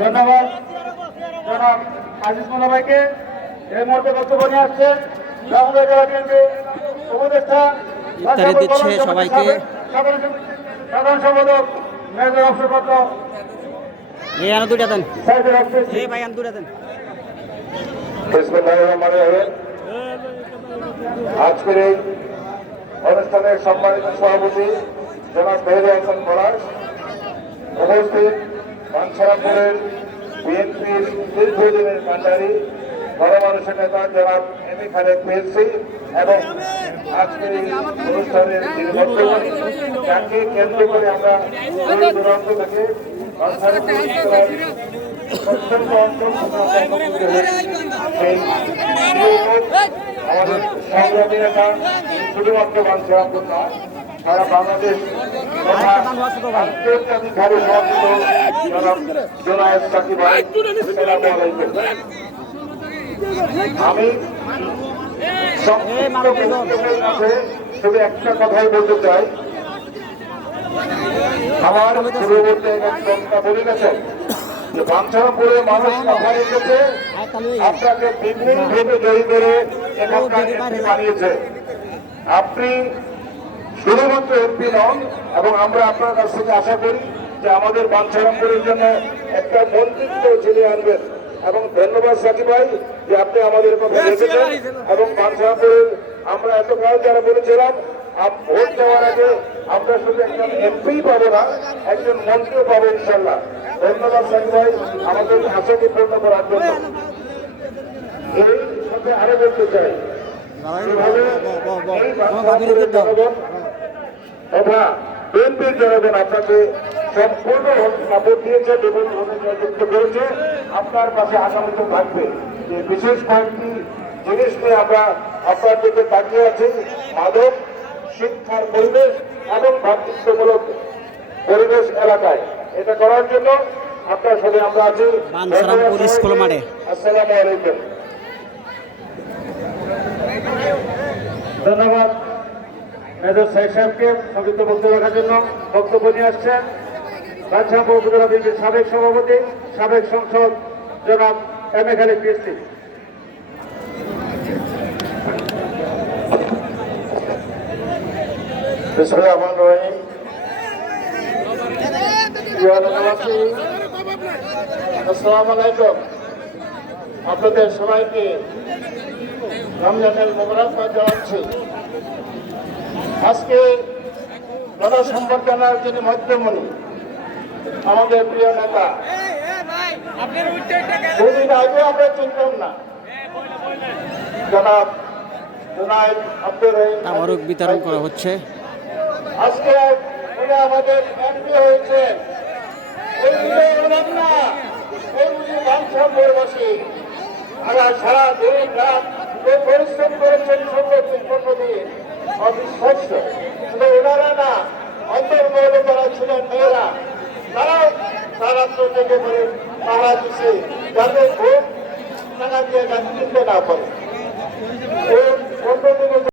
ধন্যবাদ জনাব আজিজ মোল্লা ভাইকে। এই মুহূর্তে বক্তব্য নিয়ে আসছেন আমাদের জেলা বিএনপি উপদেষ্টা ইফতারি দিচ্ছে সবাইকে। সাধারণ সম্পাদক মেজর অফিসর পত্র এই আনো দুইটা দেন, সাইদুর রহমান। এই ভাই আনো দুইটা দেন। আজকের এই অনুষ্ঠানের সম্মানিত সভাপতি জনাব মেহেদি হাসান পলাশ, উপস্থিত বাঞ্ছারামপুরের বিএনপির দীর্ঘদিনের কান্ডারি বড় মানুষের নেতা জনাব এম এ খালেদ পিএসসি এবং আজকের এই অনুষ্ঠানের যাকে কেন্দ্র করে আমরা দূরান্ত থেকে অত্যন্ত অঞ্চল সেই আমাদের সংগ্রামী নেতা শুধুমাত্র বাঞ্ছারামপুর না, সারা বাংলাদেশ আন্তর্জাতিকভাবে সমর্থিত জনায়েত সাকিব ভাই। আমি শুধু একটা কথাই বলতে চাই, আমার পূর্ববর্তী বক্তা বলে গেছেন যে বাঞ্ছারামপুরে মানুষ কথা রেখেছে, আপনাকে বিপুল ভেবে জয়ী করে এখানকার এমপি বানিয়েছে। আপনি শুধুমাত্র এমপি নন, এবং আমরা আপনার কাছ থেকে আশা করি যে আমাদের বাঞ্ছারামপুরের জন্য একটা মন্ত্রিত্ব ছেলে আনবেন। এবং ধন্যবাদ সাকিব ভাই যে আপনি আমাদের কথা রেখেছেন। এবং বাঞ্ছারামপুরের আমরা এতকাল যারা বলেছিলাম ভোট দেওয়ার আগে আমরা শুধু একজন এমপি পাবো না, একজন মন্ত্রীও পাবো ইনশাল্লাহ। ধন্যবাদ সাকিব ভাই আমাদের আশাকে পূর্ণ করার জন্য। এই সাথে আরো বলতে চাই, জনগণ তথা বিএনপির জনগণ আপনাকে সম্পূর্ণ সাপোর্ট দিয়েছে এবং যুক্ত করেছে, আপনার পাশে আগামীতে থাকবে। যে বিশেষ কয়েকটি জিনিস নিয়ে আমরা আপনার দিকে তাকিয়ে আছি, মাদক, শিক্ষার পরিবেশ এবং ভ্রাতৃত্বমূলক পরিবেশ এলাকায়। এটা করার জন্য আপনার সাথে আমরা আছি। আসসালামু আলাইকুম। ধন্যবাদ মেজর সাহেব সাহেবকে সংক্ষিপ্ত বক্তব্য রাখার জন্য। বক্তব্য নিয়ে আসছেন বাঞ্ছারামপুর উপজেলা বিএনপির সাবেক সভাপতি, সাবেক সংসদ জনাব এম এ খালেদ পিএসসি। আসসালামু আলাইকুম। আপনাদের সবাইকে রমজানের মোবারকবাদ জানাচ্ছি। আজকে জনসম্বর্ধনার যিনি মধ্যমণি, আমাদের প্রিয় নেতা, দুদিন আগে আমরা চিনতাম না, জনাব জুনায়েদ আব্দুর রহিম তাবারক বিতরণ করা হচ্ছে। আজকে উনি আমাদের এমপি হয়েছে। বাঞ্ছারামপুরবাসী সারা দিন রাত পরিশ্রম করেছেন, 15 দিন, অবিশ্বাস্য। শুধু ওনারা না, অন্তর্মহলে যারা ছিলেন মেয়েরা, তারা তো থেকে করে তারা দিচ্ছে যাতে ভোট টাকা দিয়ে কিনতে না পারে। 15 দিনে